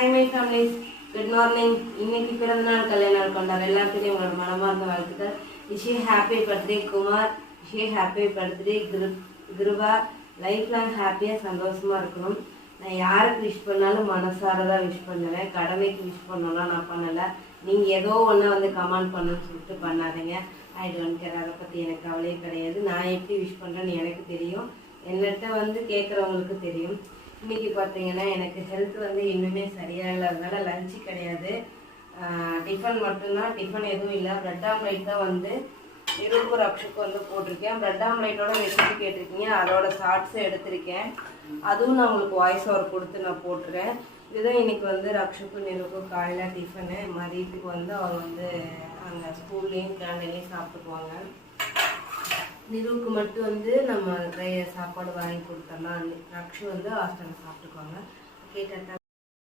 Hi my families, good morning. இன்னைக்கு பிறந்த நாள் கல்யாண நாள் கொண்டாடுற எல்லாத்துக்கும் உங்களோட மனமார்ந்த வாழ்த்துக்கள். Wish you happy birthday Kumar, wish you happy birthday Kiruba. Life long ஹாப்பியா சந்தோஷமா இருக்கணும். நான் யாருக்கு விஷ் பண்ணாலும் மனசார தான் விஷ் பண்ணுவேன். கடமைக்கு விஷ் பண்ணலாம் நான் பண்ணலை. நீங்கள் ஏதோ ஒன்று வந்து கமெண்ட் பண்ணுன்னு சொல்லிட்டு பண்ணாதீங்க. I don't care. அதை பற்றி எனக்கு கவலையே கிடையாது. நான் எப்படி விஷ் பண்ணுறேன்னு எனக்கு தெரியும், என்னட்ட வந்து கேட்குறவங்களுக்கு தெரியும். இன்றைக்கி பார்த்தீங்கன்னா எனக்கு ஹெல்த் வந்து இன்னுமே சரியாக இல்லாததுனால லஞ்சு கிடையாது, டிஃபன் மட்டும்தான். டிஃபன் எதுவும் இல்லை. ப்ரெட் ஆம்லேட் தான் வந்து 20 ரக்ஷுக்கு வந்து போட்டிருக்கேன். ப்ரெட் ஆம்லேட்டோட ரெசிபி கேட்டிருக்கீங்க, அதோட ஷார்ட்ஸும் எடுத்திருக்கேன். அதுவும் நான் உங்களுக்கு வாய்ஸ் ஓவர் கொடுத்து நான் போட்டுறேன். இதுதான் இன்றைக்கி வந்து ரக்ஷுக்கும் நிறுவுக்கும் காலையில் டிஃபனு. மதியத்துக்கு வந்து அவர் வந்து அங்கே ஸ்கூல்லேயும் கேண்டீன்லேயும் சாப்பிட்டுக்குவாங்க. நிறுவுக்கு மட்டும் வந்து நம்ம சாப்பாடு வாங்கி கொடுத்தோம்னா ரக்ஷு வந்து ஹாஸ்டலில் சாப்பிட்டுக்குவாங்க. Okay tata.